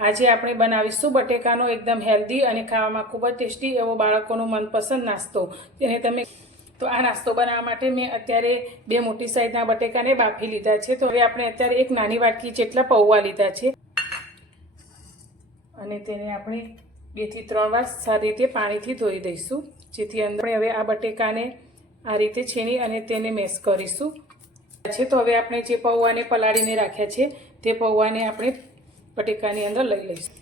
આજે આપણે બનાવીશું બટેકાનો એકદમ હેલ્ધી અને ખાવામાં ખૂબ જ ટેસ્ટી એવો બાળકોનો મનપસંદ નાસ્તો. તેને તમે તો આ નાસ્તો બનાવવા માટે મેં અત્યારે બે મોટી સાઈઝના બટેકાને બાફી લીધા છે. તો હવે આપણે અત્યારે એક નાની વાટકી જેટલા પૌવા લીધા છે. અને તેને આપણે બેથી ત્રણ વાર સારી રીતે પાણીથી ધોઈ દઈશું. જેથી અંદર હવે આ બટેકાને આ રીતે છીણી અને તેને મેશ કરીશું. છે, તો હવે આપણે જે પૌવાને પલાળીને રાખ્યા છે, તે પૌવાને આપણે બટેકાની અંદર લઈ લઈશું.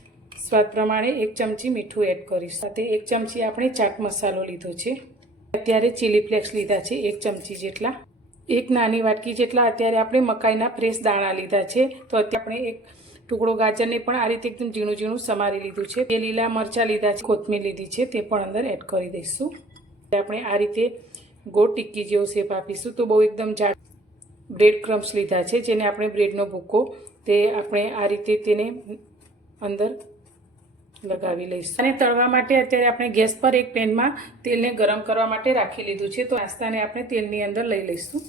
સ્વાદ પ્રમાણે એક ચમચી મીઠું એડ કરીશ. સાથે એક ચમચી આપણે ચાટ મસાલો લીધો છે. અત્યારે ચીલી ફ્લેક્સ લીધા છે, એક ચમચી જેટલા. એક નાની વાટકી જેટલા. અત્યારે આપણે મકાઈના ફ્રેશ દાણા લીધા છે. તો અત્યારે આપણે એક ટુકડો ગાજરને પણ આ રીતે એકદમ ઝીણું ઝીણું સમારી લીધું છે. તે લીલા મરચાં લીધા છે, કોથમીર લીધી છે, તે પણ અંદર એડ કરી દઈશું. આપણે આ રીતે ગોળ ટિક્કી જેવો શેપ આપીશું તો બહુ એકદમ જાડ બ્રેડ ક્રમ્સ લીધા છે, જેને આપણે બ્રેડનો ભૂકો તે આપણે આ રીતે તેને અંદર લગાવી લઈશું. અને તળવા માટે અત્યારે આપણે ગેસ પર એક પેનમાં તેલને ગરમ કરવા માટે રાખી લીધું છે, તો નાસ્તાને આપણે તેલની અંદર લઈ લઈશું.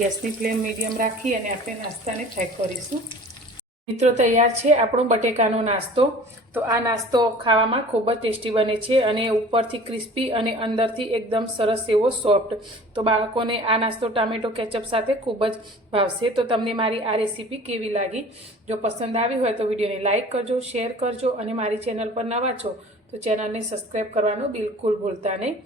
ગેસની ફ્લેમ મીડિયમ રાખી અને આપણે નાસ્તાને ચેક કરીશું. મિત્રો, તૈયાર છે આપણો બટેકાનો નાસ્તો. તો આ નાસ્તો ખાવામાં ખૂબ જ ટેસ્ટી બને છે અને ઉપરથી ક્રિસ્પી અને અંદરથી એકદમ સરસ એવો સોફ્ટ. તો બાળકોને આ નાસ્તો ટામેટો કેચઅપ સાથે ખૂબ જ ભાવશે. તો તમને મારી આ રેસીપી કેવી લાગી? જો પસંદ આવી હોય તો વિડીયોને લાઇક કરજો, શેર કરજો અને મારી ચેનલ પર નવા છો તો ચેનલને સબસ્ક્રાઈબ કરવાનું બિલકુલ ભૂલતા નહીં.